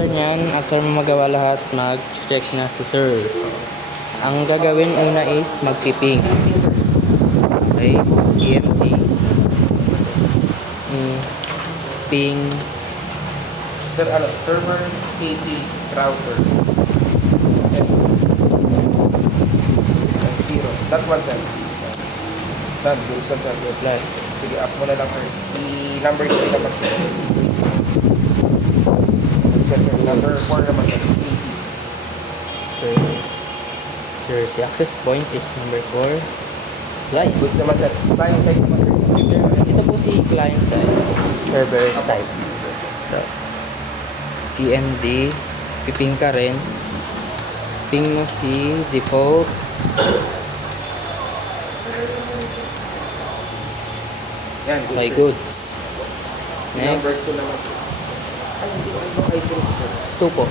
after nyan, after mo magawa lahat, mag-check na si sir. Ang gagawin una is magpiping. Okay, CMD. Ping. Sir, server 80 router. Zero. That one, sir. Sir, Wilson, sir. Plus. Sige, up mo na lang, sir. Si number 3 naman, sir. Sir, number 4 naman, sir. Sir, si access point is number 4. Client. Goods naman, sir. Client side naman, sir. Ito po si client side, server side. So, CMD, piping ka rin. Ping mo si default. Yan, By goods. Number Next, 2 naman, sir. Ay, hindi ko item ko, sir. 2 po.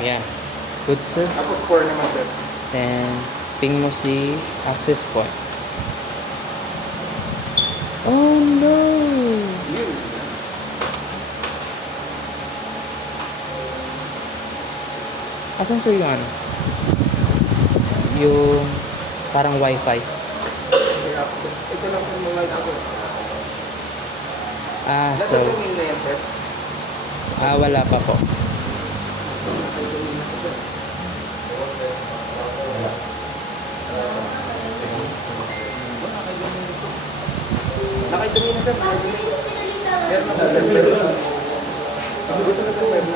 Ayan. Good, sir. Tapos 4 naman, sir. Then, ping mo si access point. Oh no! Yun. Asan sir yung ano? Yung parang wifi. Ito lang po mga ito. So, Natatuming na yan, sir. wala pa po. Nakaituming na, sir. Meron na po, sir. Ito na po, sir.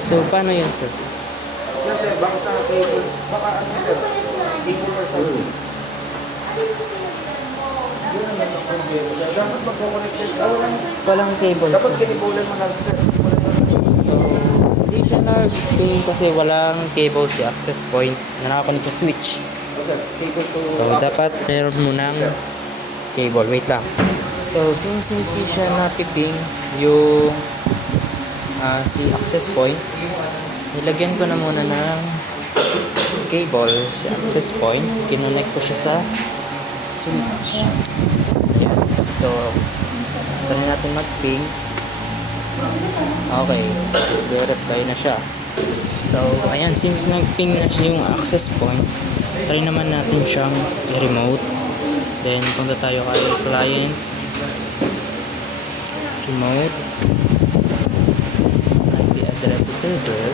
So, paano yun sir? Yan, sir. Baka sa cable. Baka ano, sir. Cable or something. Dapat mag-connected. Walang cable Dapat sir. kinibulan mo lang, sir. So, hindi siya nag-ping kasi walang cable si access point na nakakunik sa switch. Sir, cable to... So, dapat meron mo ng cable. Wait lang. So, since hindi siya napiping yung si access point, nilagyan ko na muna ng cable si access point. Kinonect ko siya sa switch. Ayan. So, try natin mag-ping. Okay. Verify na siya. So, ayan. Since nag-ping na siya yung access point, try naman natin siyang i-remote. Then, punta tayo kay client. Remote. IP address sa server.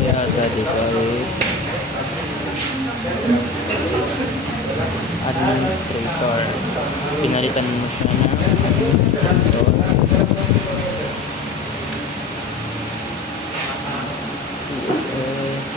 Yata dito is administrator. Pinalitan mo siya na administrator. CSS.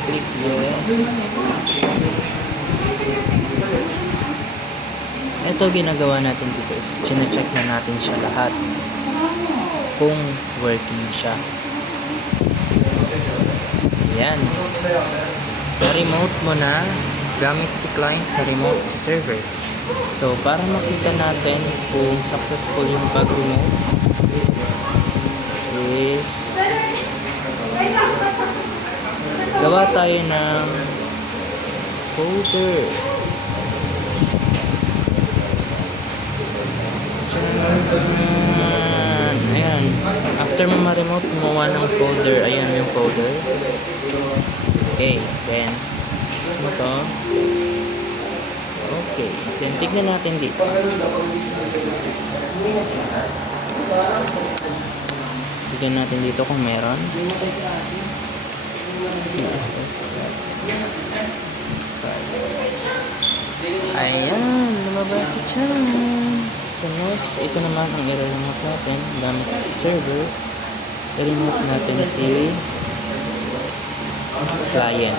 Click yes. Ito ginagawa natin dito is chine-check na natin siya lahat kung working siya. Yan. Na-remote mo na gamit si client, na-remote si server. So, para makita natin kung successful yung pag-remote is gawa tayo ng folder. Ayan. After mo ma-remote, gumawa ng folder. Ayan yung folder. Okay. Then, is mo to. Okay. Then, tignan natin dito. Tignan natin dito kung meron. CSS. Ayan, lumabas si Chan. So next, ito naman ang i-remote natin gamit sa server. I-remote natin si client.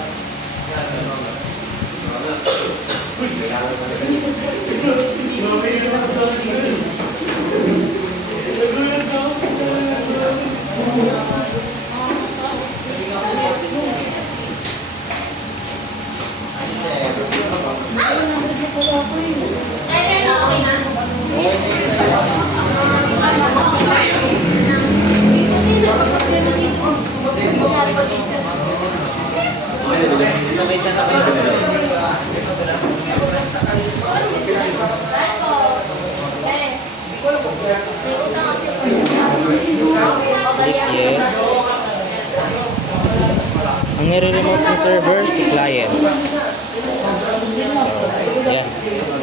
Yes. Ang nire-remote ng server, si client. So, yan.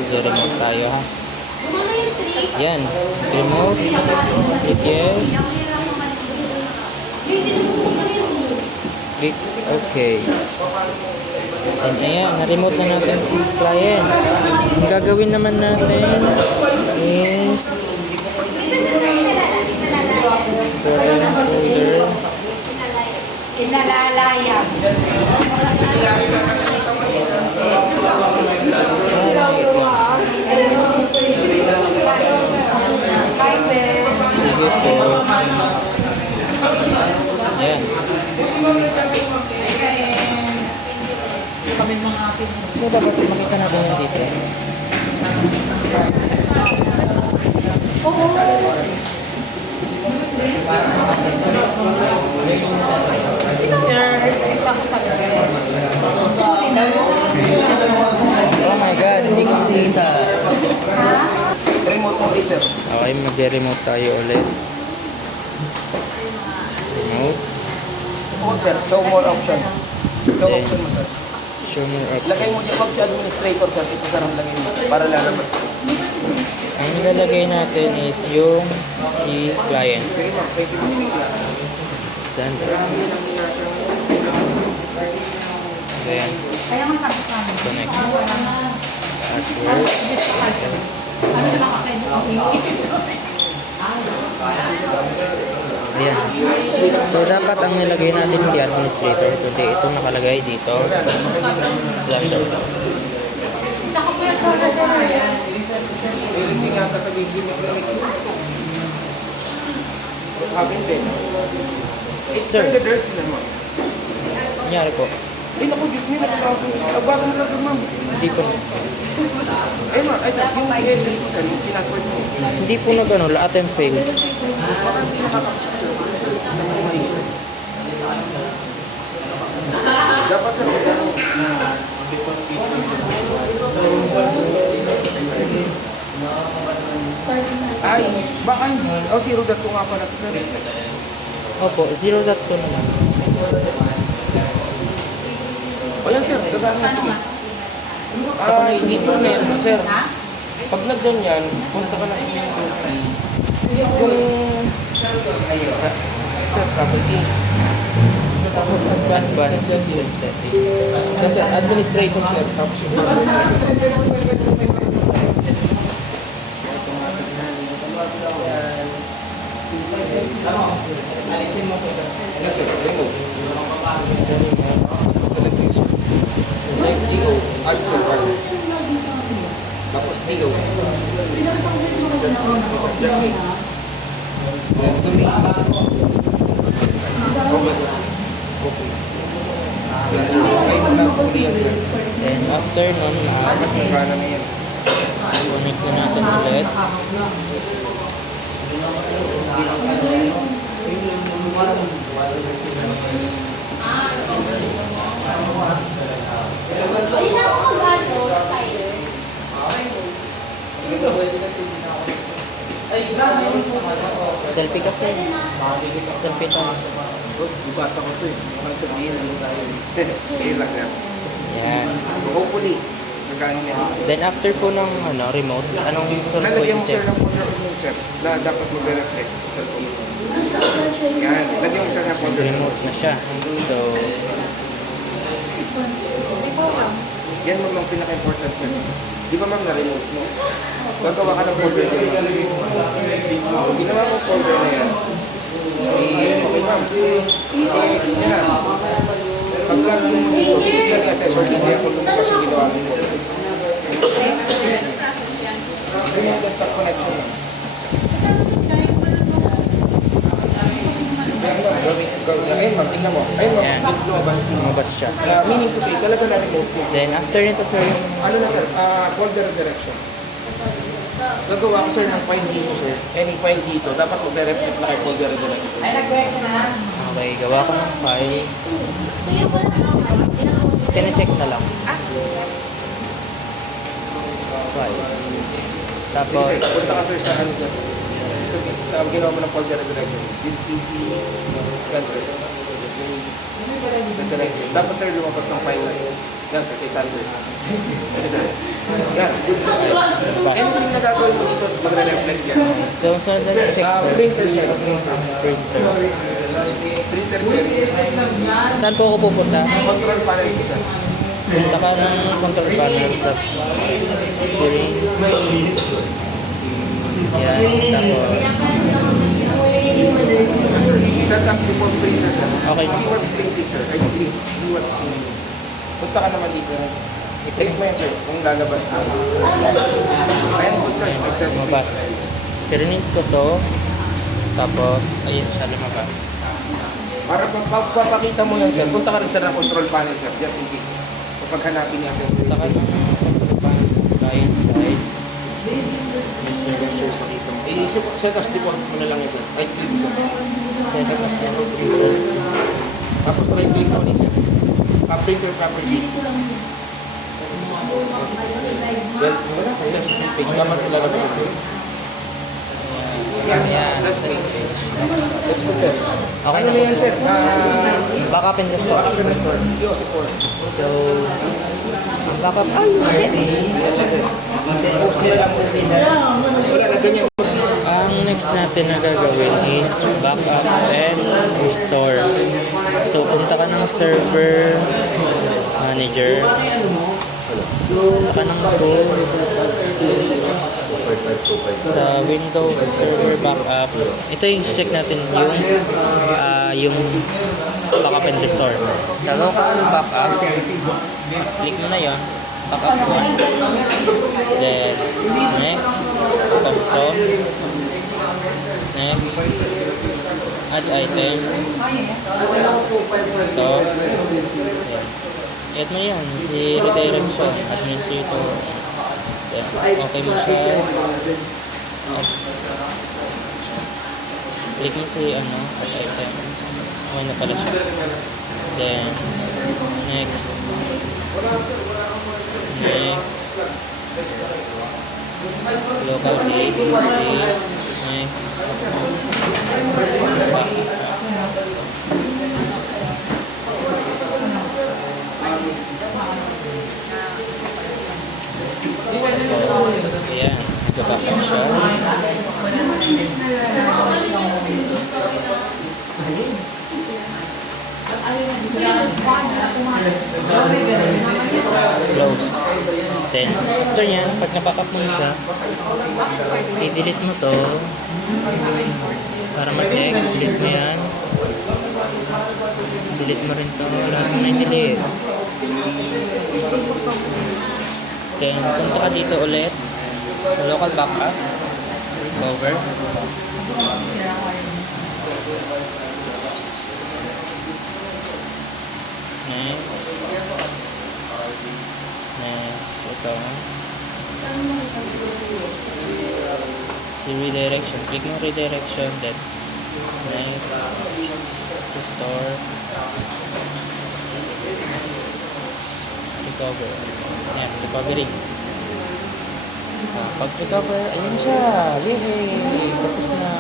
I-remote tayo ha. Yan. Remote. Click yes. Click okay. And ayan, na-remote na natin si client. Ang gagawin naman natin is folder. Kinalalayag. Sige po. Ayan. So, dapat makita natin yung dito. Oh my God, hindi ko makita. Remote mo sir. Okay, mag-remote tayo ulit. Remote. Remote sir. Show more option. Show Okay. option mo sir. Show more up. Lagay mo dyan si administrator sir. Ito sir ang lagay mo. Para lalabas. Ang nilalagay natin is yung si client. Sender. Then, connect. Password. SSS. Ayan. So, dapat ang nilagay natin hindi administrator, kundi itong nakalagay dito. Sender. Hindi nga kasabihin mo. Happy din. Sir. It's the dirt naman. Nangyari po. Eh naku, Diyos niya. Nagbago mo lang ma'am. Hindi po. Ay ma'am, ay sir. Yung SS mo sir. Yung pinasword mo. Hindi po nag-ano, lahat and fail. Dapat sir. Ay, baka hindi. Oh, 0.2 nga pala ito sir. Opo, 0.2 naman. O yan sir, gagamit. Sige. Dito na yan, sir. Pag nagganyan, punta ka na sa yung sir, properties. Tapos Advanced system settings. Yan sir, administrator sir. Tapos yan sir, remove. Select DO. Add server. Tapos DO. Subjectives. Then domain. Okay. Yan sir. Ay, wala po yan sir. Then after nun, Magkana na yan. connect na natin ulit. Selfie kasi. Selfie tayo. Bubasa ko ito eh. Baka sabihin ano tayo. Eh lang yan. Yan. Hopefully, magkano yan. Then after po ng remote, anong sunod po Lalagyan yung mo sir check? ng folder of notes sir na dapat mag-reflect sa cellphone mo. Yan. Lagyan mo sir ng folder sir. Remote na siya. So, Yan ma'am ang pinaka-important na. Di ba ma'am na-remove mo? Gagawa ka ng folder yan ma'am. Kung ginawa mo folder na yan, okay ma'am. I-X niya na. Pag-log mo dito, bibigyan ni assessor hindi ako lumabas yung ginawa mo. Ito yung desktop connection ma'am. Ayun ma'am, tingnan mo. Ayun ma'am, Ayan. lumabas. Lumabas siya. Meaning to say, talaga na-remove mo. Then after nito sir, yung Ano na sir, folder direction. Gagawa ko sir ng file dito sir. Any file dito, dapat mag-reflect na kay folder direction. okay, gawa ko ng file. Tine-check na lang. File. Tapos, Punta ka sir sa ano dyan. Sa ginawa mo ng folder direction. This PC, yan sir. This the direction. Dapat sir lumabas ng file na yun. Yan sir, kay Sander. Sige sir. Yan, good sir. pass. Anything na gagawin mo dito, magre-reflect yan. So, sunod na fix sir. Printer sir, printer. Printer. Printer sir. Saan po ako pupunta? Control panel ko sir. Punta ka ng control panel sa screen. Yan. Tapos, Set as before printer sir. Okay. See what's printed sir. I click. See what's printed. Punta ka naman dito. I-click mo yan sir kung lalabas ka. Ayan po sir. Mag-test print. lumabas. Pirinig ko to. Tapos, ayun siya lumabas. Para pagpapakita mo yan sir, punta ka rin sir ng control panel sir. Just in case. Kapag hanapin niya sir. Punta ka ng control panel sa client side. User registers. Set as default mo na lang yan sir. Right click sir. Set as default. Tapos right click mo ni sir. Printer properties. Well, test print page. Dapat ilalabas ito. Ayan. Test print. Let's go sir. Okay Ano na yan sir? Backup and restore. CO4. So, backup. Ay, shit! Yan lang sir. Post na lang po. Wala na ganyan. Ang next natin na gagawin is backup and restore. So, punta ka ng server manager. Punta ka ng tools. Sa Windows Server Backup. Ito yung check natin yung backup and restore. Sa local backup, click mo na yon, backup 1. Then, next, custom. Next, add items. Ito. Add mo yan, si redirection, administrator. Then, okay mo siya. Click mo si add items. Okay na pala siya. Then, next. Local case. Next. Tapos, ayan. Nag-backup siya. Close. Then, after yan, pag na-backup mo siya, i-delete mo to para ma-check. Delete mo yan. Delete mo rin to. Wala mo na i-delete. Then, punta ka dito ulit sa local backup. Cover. Next. Next. Ito. Si redirection. Click mo redirection. Then, next. Restore. Recover. Yan, recovery. Pag recover, ayun siya. Yay! Tapos na.